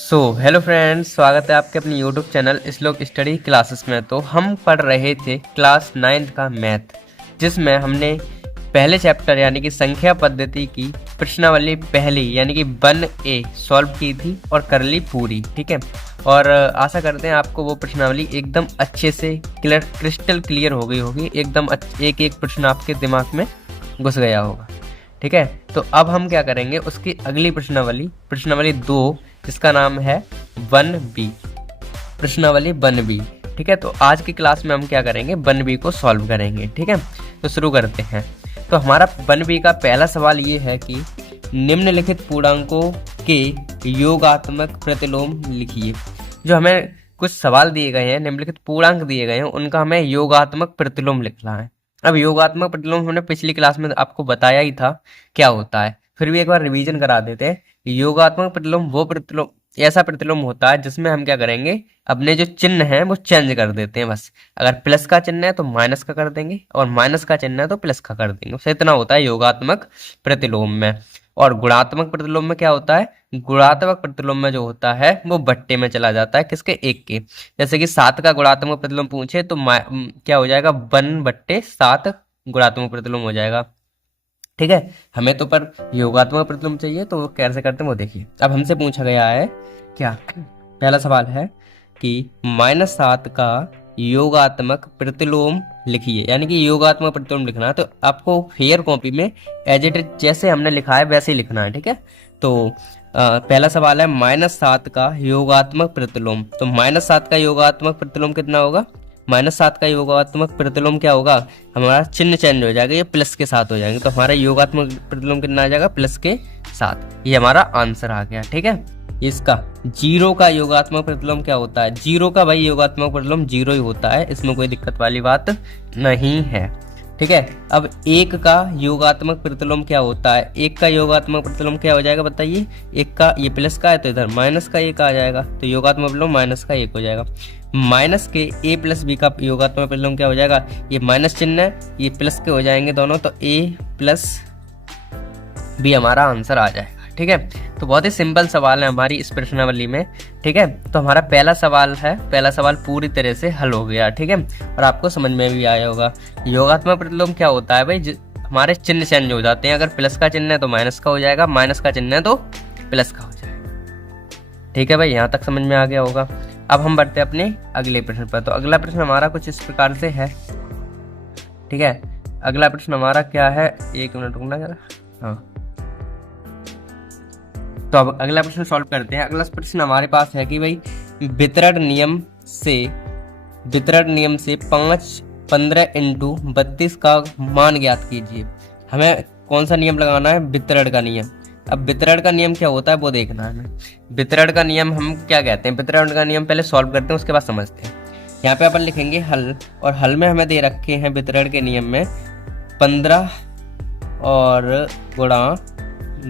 Hello friends, स्वागत है आपके अपने यूट्यूब चैनल श्लोक स्टडी क्लासेस में। तो हम पढ़ रहे थे क्लास 9 का मैथ, जिसमें हमने पहले चैप्टर यानी कि संख्या पद्धति की प्रश्नावली पहली यानी कि 1A सॉल्व की थी और कर ली पूरी। ठीक है, और आशा करते हैं आपको वो प्रश्नावली एकदम अच्छे से क्रिस्टल क्लियर हो गई होगी, एकदम एक एक प्रश्न आपके दिमाग में घुस गया होगा। ठीक है, तो अब हम क्या करेंगे, उसकी अगली प्रश्नावली 2, जिसका नाम है 1B, प्रश्नावली 1B। ठीक है, तो आज की क्लास में हम क्या करेंगे, 1B को सॉल्व करेंगे। ठीक है, तो शुरू करते हैं। तो हमारा 1B का पहला सवाल ये है कि निम्नलिखित पूर्णांकों के योगात्मक प्रतिलोम लिखिए। जो हमें कुछ सवाल दिए गए हैं, निम्नलिखित पूर्णांक दिए गए हैं, उनका हमें योगात्मक प्रतिलोम लिखना है। अब योगात्मक प्रतिलोम हमने पिछली क्लास में आपको बताया ही था क्या होता है, फिर भी एक बार रिवीजन करा देते हैं। योगात्मक प्रतिलोम वो प्रतिलोम ऐसा प्रतिलोम होता है जिसमें हम क्या करेंगे, अपने जो चिन्ह है वो चेंज कर देते हैं। बस अगर प्लस का चिन्ह है तो माइनस का कर देंगे, और माइनस का चिन्ह है तो प्लस का कर देंगे। उससे इतना होता है योगात्मक प्रतिलोम में। और गुणात्मक प्रतिलोम में क्या होता है, गुणात्मक प्रतिलोम में जो होता है वो बट्टे में चला जाता है, किसके, एक के। जैसे कि 7 का गुणात्मक प्रतिलोम पूछे तो क्या हो जाएगा, 1/7 गुणात्मक प्रतिलोम हो जाएगा। ठीक है, हमें तो पर योगात्मक प्रतिलोम चाहिए, तो वो कैसे करते हैं वो देखिए। अब हमसे पूछा गया है क्या, पहला सवाल है कि -7 का योगात्मक प्रतिलोम लिखिए, यानी कि योगात्मक प्रतिलोम लिखना है। तो आपको फेयर कॉपी में एज इट इज जैसे हमने लिखा है वैसे ही लिखना है। ठीक है, तो पहला सवाल है -7 का योगात्मक प्रतिलोम। तो -7 का योगात्मक प्रतिलोम कितना होगा, -7 का योगात्मक प्रतिलोम क्या होगा, हमारा चिन्ह चेंज हो जाएगा, ये प्लस के साथ हो जाएंगे। तो हमारा योगात्मक प्रतिलोम कितना आ जाएगा, प्लस के साथ। ये हमारा आंसर आ गया। ठीक है, इसका 0 का योगात्मक प्रतिलोम क्या होता है, 0 का भाई योगात्मक प्रतिलोम 0 ही होता है, इसमें कोई दिक्कत वाली बात नहीं है। ठीक है, अब 1 का योगात्मक प्रतिलोम क्या होता है, 1 का योगात्मक प्रतिलोम क्या हो जाएगा बताइए, 1 का ये प्लस का है तो इधर माइनस का 1 आ जाएगा, तो योगात्मक प्रतिलोम माइनस का 1 हो जाएगा। माइनस के a प्लस बी का योगात्मक प्रतिलोम क्या हो जाएगा, ये माइनस चिन्ह है, ये प्लस के हो जाएंगे दोनों, तो a प्लस बी हमारा आंसर आ जाएगा। ठीक है, तो बहुत ही सिंपल सवाल है हमारी इस प्रश्नावली में। ठीक है, तो हमारा पहला सवाल पूरी तरह से हल हो गया। ठीक है, और आपको समझ में भी आया होगा। योगात्मक प्रतिलोम क्या होता है भाई, हमारे चिन्ह चेंज हो जाते हैं। अगर प्लस का चिन्ह है तो माइनस का हो जाएगा, माइनस का चिन्ह है तो प्लस का हो जाएगा। ठीक है भाई, यहाँ तक समझ में आ गया होगा। अब हम बढ़ते हैं अपने अगले प्रश्न पर। तो अगला प्रश्न हमारा कुछ इस प्रकार से है। ठीक है, अगला प्रश्न हमारा क्या है, एक मिनट रुकना जरा। हाँ, तो अब अगला प्रश्न सॉल्व करते हैं। अगला प्रश्न हमारे पास है कि भाई वितरण नियम से 15 × 32 का मान ज्ञात कीजिए। हमें कौन सा नियम लगाना है, वितरण का नियम। अब वितरण का नियम क्या होता है वो देखना है हमें। वितरण का नियम हम क्या कहते हैं, वितरण का नियम पहले सॉल्व करते हैं, उसके बाद समझते हैं। यहाँ पे अपन लिखेंगे हल, और हल में हमें दे रखे हैं वितरण के नियम में 15 और गुणा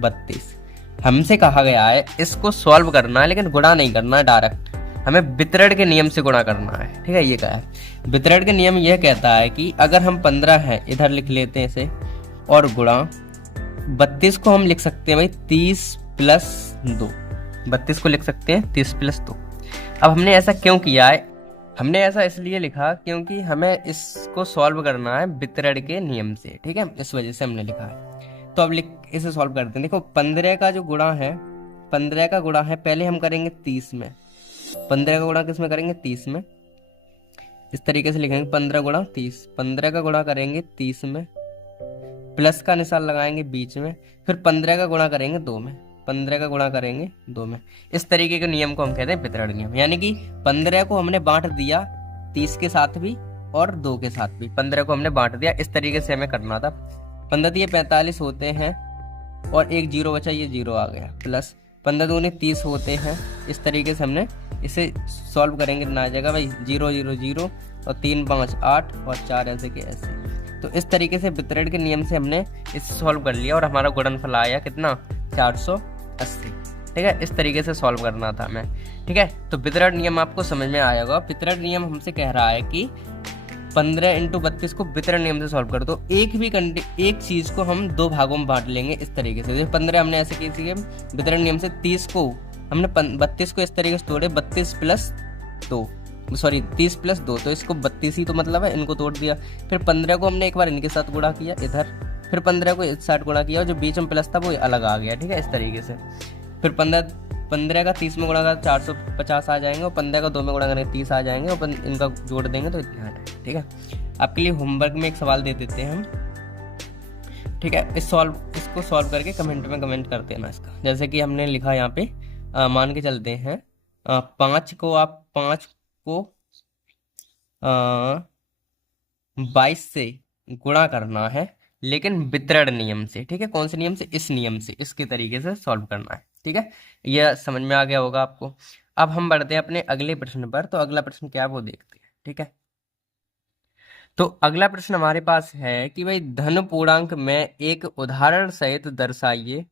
32। हमसे कहा गया है इसको सॉल्व करना है, लेकिन गुणा नहीं करना है डायरेक्ट, हमें वितरण के नियम से गुणा करना है। ठीक है, ये क्या है, वितरण के नियम यह कहता है कि अगर हम 15 है, इधर लिख लेते हैं इसे, और गुणा 32 को हम लिख सकते हैं भाई 30 + 2। 32 को लिख सकते हैं 30 + 2। अब हमने ऐसा क्यों किया है, हमने ऐसा इसलिए लिखा क्योंकि हमें इसको सॉल्व करना है वितरण के नियम से। ठीक है, इस वजह से हमने लिखा है। तो अब इसे सॉल्व करते हैं। देखो 15 का जो गुणा है, 15 का गुणा है, पहले हम करेंगे 30 में। 15 का गुणा किस में करेंगे, 30 में। इस तरीके से लिखेंगे 15 × 30। 15 का गुणा करेंगे 30 में, प्लस का निशान लगाएंगे बीच में, फिर 15 का गुणा करेंगे 2 में। 15 का गुणा करेंगे 2 में। इस तरीके के नियम को हम कहते हैं वितरण नियम। यानी कि 15 को हमने बांट दिया 30 के साथ भी और 2 के साथ भी, 15 को हमने बांट दिया। इस तरीके से हमें करना था। 15 ये 45 होते हैं, और एक 0 बचा, ये 0 आ गया, प्लस 15 दूनी 30 होते हैं। इस तरीके से हमने इसे सॉल्व करेंगे, ना आ जाएगा भाई 0 0 0, और 3 5 8, और 4 ऐसे के ऐसे। तो इस तरीके से वितरण के नियम से हमने इसे सॉल्व कर लिया, और हमारा गुणनफल आया कितना, 480। ठीक है, इस तरीके से सॉल्व करना था हमें। ठीक है, तो वितरण नियम आपको समझ में आया होगा। वितरण नियम हमसे कह रहा है कि 15 × 32 को वितरण नियम से सॉल्व कर दो। एक चीज को हम 2 भागों में बांट लेंगे इस तरीके से। 15 हमने ऐसे की थी वितरण नियम से 30 को हमने 32 को इस तरीके से तोड़े, 32 प्लस 2, सॉरी 30 प्लस 2, तो इसको 32 ही तो मतलब है, इनको तोड़ दिया। फिर 15 को हमने एक बार इनके साथ गुणा किया इधर, फिर 15 को इस साथ गुणा किया, और जो बीच में प्लस था वो अलग आ गया, ठीक है, इस तरीके से। फिर 15 का 30 में गुणा करा 450 आ जाएंगे, और 15 का 2 में गुणा करेंगे 30 आ जाएंगे, और इनका जोड़ देंगे तो इतना आ जाएगा, ठीक है। आपके लिए होमवर्क में एक सवाल दे देते हैं हम, ठीक है, इसको सॉल्व करके कमेंट में कमेंट कर देना इसका। जैसे कि हमने लिखा यहाँ पे, मान के चलते हैं 5 को 22 से गुणा करना है, लेकिन वितरण नियम से, ठीक है। कौन से नियम से? इस नियम से, इसके तरीके से सॉल्व करना है, ठीक है। यह समझ में आ गया होगा आपको। अब हम बढ़ते हैं अपने अगले प्रश्न पर। तो अगला प्रश्न क्या है वो देखते हैं, ठीक है। तो अगला प्रश्न हमारे पास है कि भाई धन पूर्णांक में एक उदाहरण सहित दर्शाइए,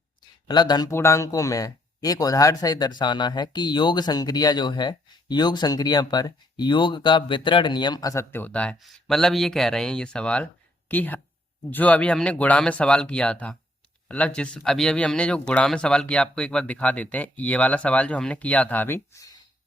मतलब धन पूर्णांकों में एक उदाहरण सहित दर्शाना है कि योग संक्रिया जो है, योग संक्रिया पर योग का वितरण नियम असत्य होता है। मतलब ये कह रहे हैं ये सवाल कि जो अभी हमने गुणा में सवाल किया था, मतलब जिस अभी अभी हमने जो गुणा में सवाल किया, आपको एक बार दिखा देते हैं। ये वाला सवाल जो हमने किया था अभी,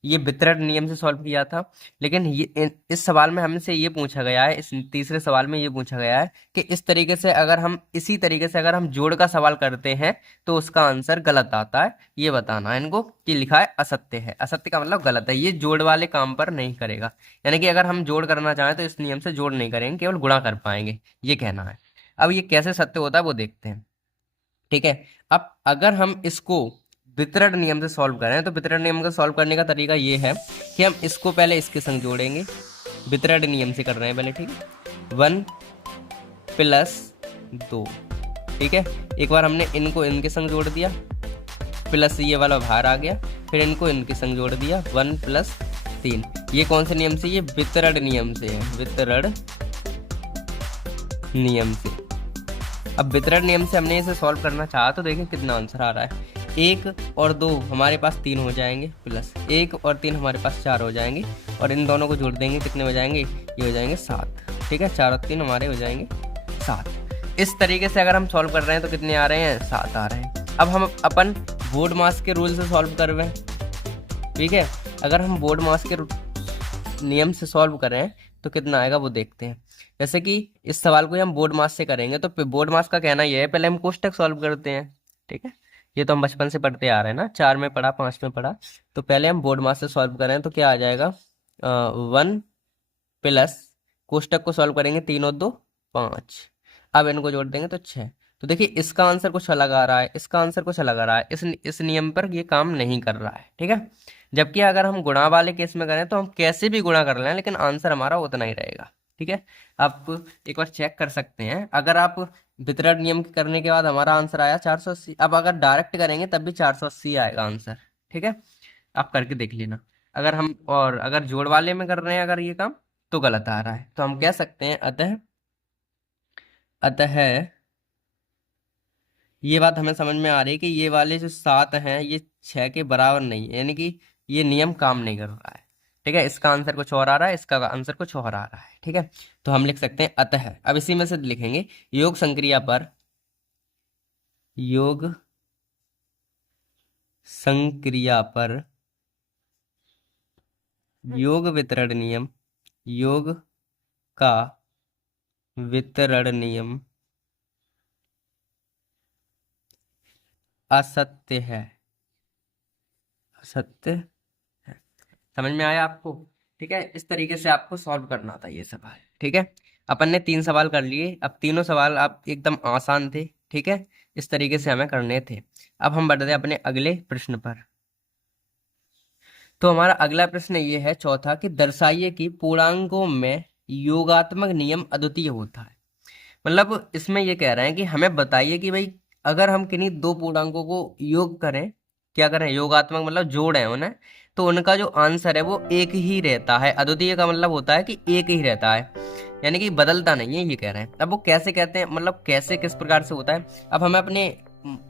ये वितरण नियम से सॉल्व किया था, लेकिन इस सवाल में हमसे ये पूछा गया है, इस तीसरे सवाल में ये पूछा गया है कि इस तरीके से अगर हम इसी तरीके से अगर हम जोड़ का सवाल करते हैं तो उसका आंसर गलत आता है। ये बताना है इनको कि लिखा है असत्य है, असत्य का मतलब गलत है, ये जोड़ वाले काम पर नहीं करेगा। यानी कि अगर हम जोड़ करना चाहें तो इस नियम से जोड़ नहीं करेंगे, केवल गुणा कर पाएंगे, ये कहना है। अब ये कैसे सत्य होता है वो देखते हैं, ठीक है। अब अगर हम इसको वितरण नियम से सॉल्व करें तो वितरण नियम का सॉल्व करने का तरीका ये है कि हम इसको पहले इसके संग जोड़ेंगे, वितरण नियम से कर रहे हैं पहले, ठीक है। 1 प्लस 2, ठीक है। एक बार हमने इनको इनके संग जोड़ दिया, प्लस ये वाला बाहर आ गया, फिर इनको इनके संग जोड़ दिया, 1 प्लस 3। ये कौन से नियम से? ये वितरण नियम से है, वितरण नियम से। अब वितरण नियम से हमने इसे सॉल्व करना चाहा तो देखिए कितना आंसर आ रहा है। 1 और 2 हमारे पास 3 हो जाएंगे, प्लस 1 और 3 हमारे पास 4 हो जाएंगे, और इन दोनों को जोड़ देंगे, कितने हो जाएंगे? ये हो जाएंगे 7, ठीक है। 4 और 3 हमारे हो जाएंगे 7। इस तरीके से अगर हम सॉल्व कर रहे हैं तो कितने आ रहे हैं? 7 आ रहे हैं। अब हम अपन बोर्ड मास के रूल से सॉल्व कर रहे हैं, ठीक है। अगर हम बोर्ड मास के नियम से सॉल्व करें तो कितना आएगा वो देखते हैं। जैसे कि इस सवाल को हम बोर्ड मास से करेंगे तो बोर्ड मास का कहना यह है, पहले हम कोष्टक सॉल्व करते हैं, ठीक है। ये तो हम बचपन से पढ़ते आ रहे हैं ना, 4 में पढ़ा, 5 में पढ़ा। तो पहले हम बोर्ड मास से सॉल्व करें तो क्या आ जाएगा? 1 प्लस, कोष्टक को सॉल्व करेंगे, 3 और 2 5, अब इनको जोड़ देंगे तो 6। तो देखिए इसका आंसर कुछ अलग आ रहा है, इसका आंसर कुछ अलग आ रहा है, इस नियम पर ये काम नहीं कर रहा है, ठीक है। जबकि अगर हम गुणा वाले केस में करें तो हम कैसे भी गुणा कर लें, लेकिन आंसर हमारा उतना ही रहेगा, ठीक है। आप एक बार चेक कर सकते हैं, अगर आप वितरण नियम करने के बाद हमारा आंसर आया 480, अब अगर डायरेक्ट करेंगे तब भी 480 आएगा आंसर, ठीक है। आप करके देख लेना। अगर जोड़ वाले में कर रहे हैं अगर ये काम तो गलत आ रहा है, तो हम कह सकते हैं अतः ये बात हमें समझ में आ रही है कि ये वाले जो 7 हैं ये 6 के बराबर नहीं है, यानी कि ये नियम काम नहीं कर रहा है, ठीक है। इसका आंसर कुछ और आ रहा है, इसका आंसर कुछ और आ रहा है, ठीक है। तो हम लिख सकते हैं अतः। अब इसी में से लिखेंगे योग संक्रिया पर योग वितरण नियम, योग का वितरण नियम असत्य है, असत्य है। समझ में आया आपको? ठीक है, इस तरीके से आपको सॉल्व करना था ये सवाल, ठीक है। अपन ने 3 सवाल कर लिए, अब तीनों सवाल आप एकदम आसान थे, ठीक है। इस तरीके से हमें करने थे। अब हम बढ़ते हैं अपने अगले प्रश्न पर। तो हमारा अगला प्रश्न ये है चौथा, कि दर्शाइए कि पूर्णांकों में योगात्मक नियम अद्वितीय होता है। मतलब इसमें ये कह रहे हैं कि हमें बताइए कि भाई अगर हम किन्हीं 2 पूर्णांकों को योग करें, क्या करें, योगात्मक मतलब जोड़ें उन्हें, तो उनका जो आंसर है वो एक ही रहता है। अद्वितीय का मतलब होता है कि एक ही रहता है, यानी कि बदलता नहीं है, ये कह रहे हैं। अब वो कैसे कहते हैं, मतलब कैसे, किस प्रकार से होता है, अब हमें अपने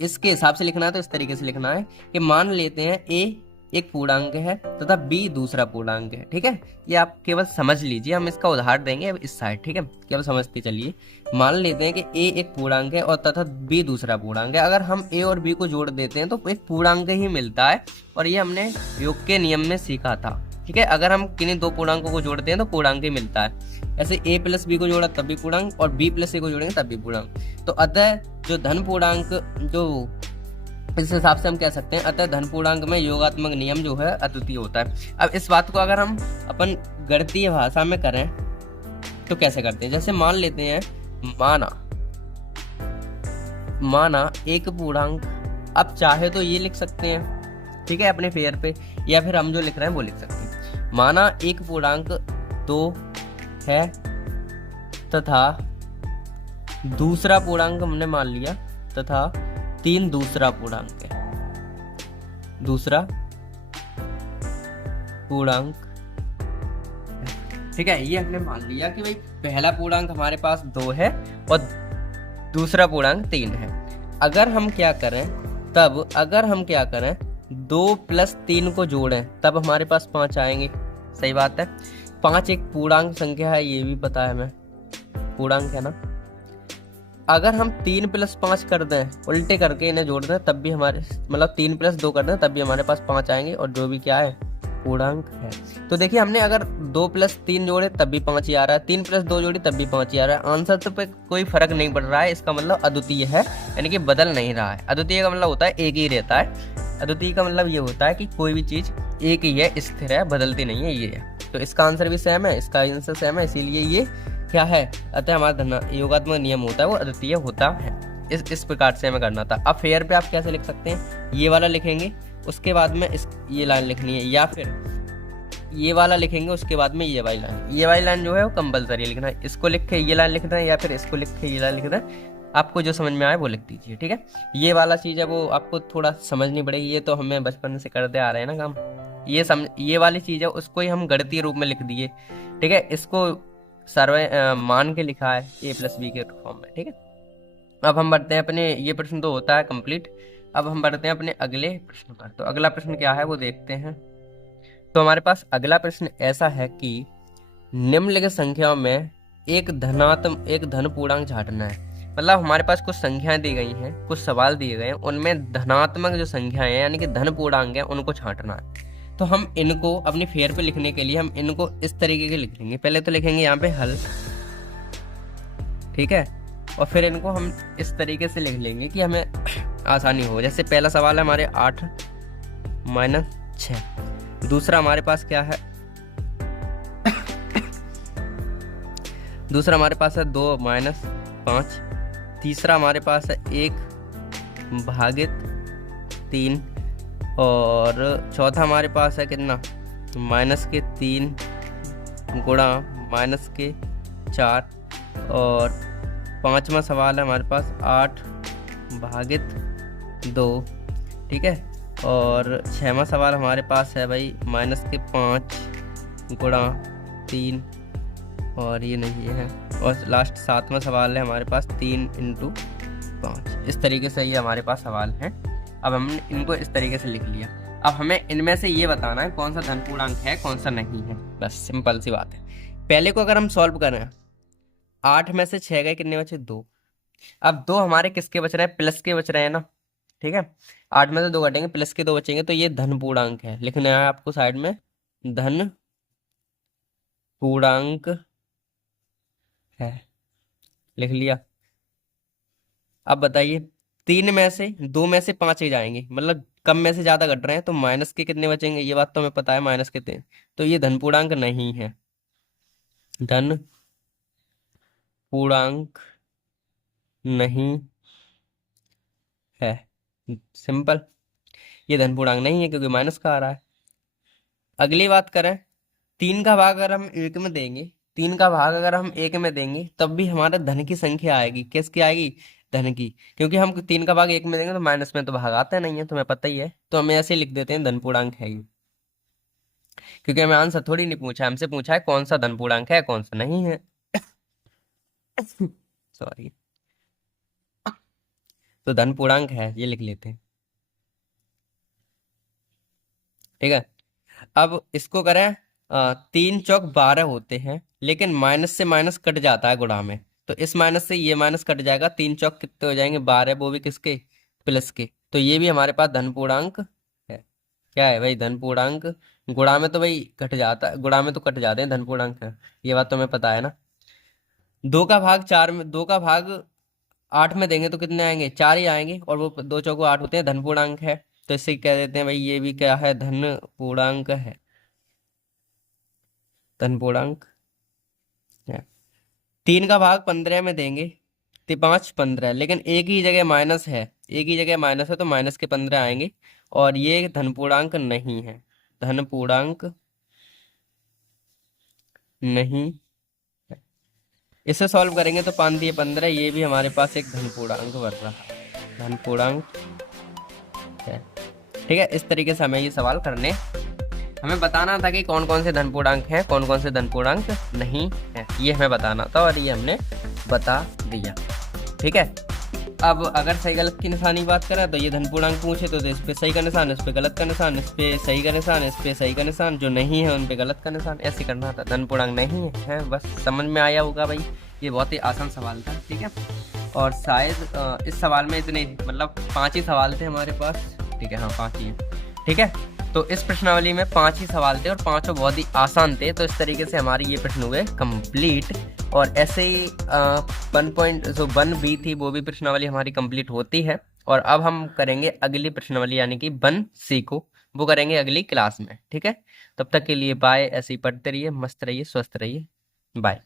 इसके हिसाब से लिखना है तो इस तरीके से लिखना है कि मान लेते हैं ए एक पूर्णांक है तथा b दूसरा पूर्णांक है। ठीक है, ये आप केवल समझ लीजिए, हम इसका उदाहरण देंगे अब इस साइड। ठीक है, केवल समझते चलिए। मान लेते हैं कि a एक पूर्णांक है और तथा b दूसरा पूर्णांक है। अगर हम a और b को जोड़ देते हैं तो एक पूर्णांक ही मिलता है, और ये हमने योग के नियम में सीखा था। ठीक है, अगर हम किन्हीं दो पूर्णांकों को जोड़ते हैं तो पूर्णांक ही मिलता है। ऐसे a प्लस बी को जोड़ा तब भी पूर्णांक, और b प्लस a को जोड़ेंगे तब भी पूर्णांक। तो अतः जो धन पूर्णांक, जो इस हिसाब से हम कह सकते हैं, अतः धन पूर्णांक में योगात्मक नियम जो है अद्वितीय होता है। अब इस बात को अगर हम अपन गणितीय भाषा में करें तो कैसे करते हैं, जैसे मान लेते हैं, माना एक पूर्णांक, अब चाहे तो ये लिख सकते हैं, ठीक है, अपने फेयर पे, या फिर हम जो लिख रहे हैं वो लिख सकते हैं। माना एक पूर्णांक 2 है तथा दूसरा पूर्णांक हमने मान लिया तथा 3 दूसरा पूर्णांक है, दूसरा पूर्णांक। ठीक है, ये हमने मान लिया कि भाई पहला पूर्णांक हमारे पास 2 है और दूसरा पूर्णांक 3 है। अगर हम क्या करें 2 प्लस 3 को जोड़ें तब हमारे पास 5 आएंगे। सही बात है, 5 एक पूर्णांक संख्या है, ये भी पता है हमें, पूर्णांक है ना। अगर हम 3 प्लस 5 कर दें, उल्टे करके इन्हें जोड़ दें, तब भी हमारे, मतलब 3 प्लस 2 कर दें तब भी हमारे पास 5 आएंगे, और जो भी क्या है, पूर्णांक है। तो देखिए, हमने अगर 2 प्लस 3 जोड़े तब भी 5 ही आ रहा है, 3 प्लस 2 जोड़ी तब भी 5 ही आ रहा है। आंसर तो पे कोई फर्क नहीं पड़ रहा है, इसका मतलब अद्वितीय है, यानी कि बदल नहीं रहा है। अद्वितीय का मतलब होता है एक ही रहता है। अद्वितीय का मतलब ये होता है कि कोई भी चीज एक ही है, स्थिर है, बदलती नहीं है, ये है। तो इसका आंसर भी सेम है, इसका आंसर सेम है, इसीलिए ये क्या है, अतः हमारा योगात्मक नियम होता है वो अद्वितीय होता है। इस प्रकार से हमें करना था। अब फेयर पे आप कैसे लिख सकते हैं, ये वाला लिखेंगे, उसके बाद में ये लाइन लिखनी है, या फिर ये वाला लिखेंगे, उसके बाद में ये वाली लाइन जो है वो कंपलसरी लिखना है। इसको लिख के ये लाइन लिखना है, या फिर इसको लिख के ये लाइन लिखना है, आपको जो समझ में आए वो लिख दीजिए। ठीक है, ये वाला चीज़ है वो आपको थोड़ा समझनी पड़ेगी, ये तो हमें बचपन से करते आ रहे हैं ना काम। ये वाली चीज़ है, उसको ही हम गणितीय रूप में लिख दिए। ठीक है, इसको सर्वे मान के लिखा है a प्लस बी के फॉर्म में। ठीक है, अब हम बढ़ते हैं अपने, ये प्रश्न तो होता है कंप्लीट। अब हम बढ़ते हैं अपने अगले प्रश्न पर। तो अगला प्रश्न क्या है वो देखते हैं। तो हमारे पास अगला प्रश्न ऐसा है कि निम्नलिखित संख्याओं में एक धन पूर्णांक छांटना है। मतलब हमारे पास कुछ संख्याएं दी गई हैं, कुछ सवाल दिए गए हैं, उनमें धनात्मक जो संख्याएं हैं यानी कि धन पूर्णांक है उनको छांटना है। तो हम इनको अपनी फेयर पे लिखने के लिए हम इनको इस तरीके के लिख लेंगे। पहले तो लिखेंगे यहाँ पे हल, ठीक है, और फिर इनको हम इस तरीके से लिख लेंगे कि हमें आसानी हो। जैसे पहला सवाल है हमारे 8 माइनस 6, दूसरा हमारे पास क्या है, दूसरा हमारे पास है 2 माइनस 5, तीसरा हमारे पास है 1 भागित 3, और चौथा हमारे पास है कितना, माइनस के 3 गुणा माइनस के 4, और पांचवा सवाल है हमारे पास 8 भागित 2। ठीक है, और छठवां सवाल हमारे पास है भाई माइनस के 5 गुणा 3, और ये नहीं है, और लास्ट 7वां सवाल है हमारे पास 3 इंटू 5। इस तरीके से ये हमारे पास सवाल हैं। अब हमने इनको इस तरीके से लिख लिया। अब हमें इनमें से ये बताना है कौन सा धन पूर्णांक है कौन सा नहीं है, बस सिंपल सी बात है। पहले को अगर हम सॉल्व करें, 8 में से 6 गए, कितने बचे, 2। अब 2 हमारे किसके बच रहे हैं, प्लस के बच रहे हैं ना। ठीक है, 8 में से 2 घटेंगे, प्लस के 2 बचेंगे, तो ये धन पूर्णांक है। लिखना है आपको साइड में, धन पूर्णांक है, लिख लिया। अब बताइए, 3 में से 2 में से 5 ही जाएंगे, मतलब कम में से ज्यादा घट रहे हैं, तो माइनस के कितने बचेंगे, ये बात तो हमें पता है, माइनस कितने। तो ये धन पूर्णांक नहीं है, धन पूर्णांक नहीं है, सिंपल। ये धन पूर्णांक नहीं है क्योंकि माइनस का आ रहा है। अगली बात करें, 3 का भाग अगर हम 1 में देंगे, 3 का भाग अगर हम 1 में देंगे तब भी हमारा धन की संख्या आएगी। किसकी आएगी, धन की, क्योंकि हम 3 का भाग 1 में देंगे तो माइनस में तो भाग आते नहीं है, तुम्हें पता ही है। तो हम ऐसे लिख देते हैं धन पूर्णांक है ये, क्योंकि हमें आंसर थोड़ी नहीं पूछा, हमसे पूछा है कौन सा धन पूर्णांक है कौन सा नहीं है। सॉरी, तो धन पूर्णांक है, ये लिख लेते हैं। ठीक है। अब इसको करें, 3 चौक 12 होते हैं, लेकिन माइनस से माइनस कट जाता है गुणा में, तो इस माइनस से ये माइनस कट जाएगा, 3 चौक कितने हो जाएंगे, 12, वो भी किसके, प्लस के। तो ये भी हमारे पास धन पूर्णांक है। क्या है भाई, धन पूर्णांक। गुणा में तो भाई कट जाता है, गुणा में तो कट जाते हैं, धन पूर्णांक है, ये बात तो हमें पता है ना। 2 का भाग 4 में, 2 का भाग 8 में देंगे तो कितने आएंगे, 4 ही आएंगे, और वो 2 चौको 8 होते हैं, धन पूर्णांक है। तो इससे कह देते हैं भाई ये भी क्या है, धन पूर्णांक है, धन पूर्णांक है। 3 का भाग 15 में देंगे तो 5 15, लेकिन एक ही जगह माइनस है, एक ही जगह माइनस है, तो माइनस के 15 आएंगे, और ये धन पूर्णांक नहीं है, धन पूर्णांक नहीं है। इसे सॉल्व करेंगे तो 5 × 15, ये भी हमारे पास एक धन पूर्णांक बन रहा है, धन पूर्णांक है। ठीक है, इस तरीके से हमें ये सवाल करने, हमें बताना था कि कौन कौन से धन पूर्णांक हैं, कौन कौन से धन पूर्णांक नहीं है, ये हमें बताना था, और ये हमने बता दिया। ठीक है। अब अगर सही गलत की निशानी की बात करें, तो ये धन पूर्णांक पूछे तो इस पे सही का निशान, इस पे गलत का निशान, इस पे सही का निशान, इस पे सही का निशान, जो नहीं है उन पे गलत का निशान, ऐसे करना था। धन पूर्णांक नहीं है, बस समझ में आया होगा भाई, ये बहुत ही आसान सवाल था। ठीक है, और शायद इस सवाल में इतने, मतलब 5 ही सवाल थे हमारे पास। ठीक है, हाँ 5 ही है। ठीक है, तो इस प्रश्नावली में 5 ही सवाल थे, और पांचों बहुत ही आसान थे। तो इस तरीके से हमारी ये प्रश्न हुए कंप्लीट, और ऐसे ही 1 बी थी, वो भी प्रश्नावली हमारी कंप्लीट होती है। और अब हम करेंगे अगली प्रश्नावली, यानी कि 1 सी को, वो करेंगे अगली क्लास में। ठीक है, तब तक के लिए बाय। ऐसे ही पढ़ते रहिए, मस्त रहिए, स्वस्थ रहिए, बाय।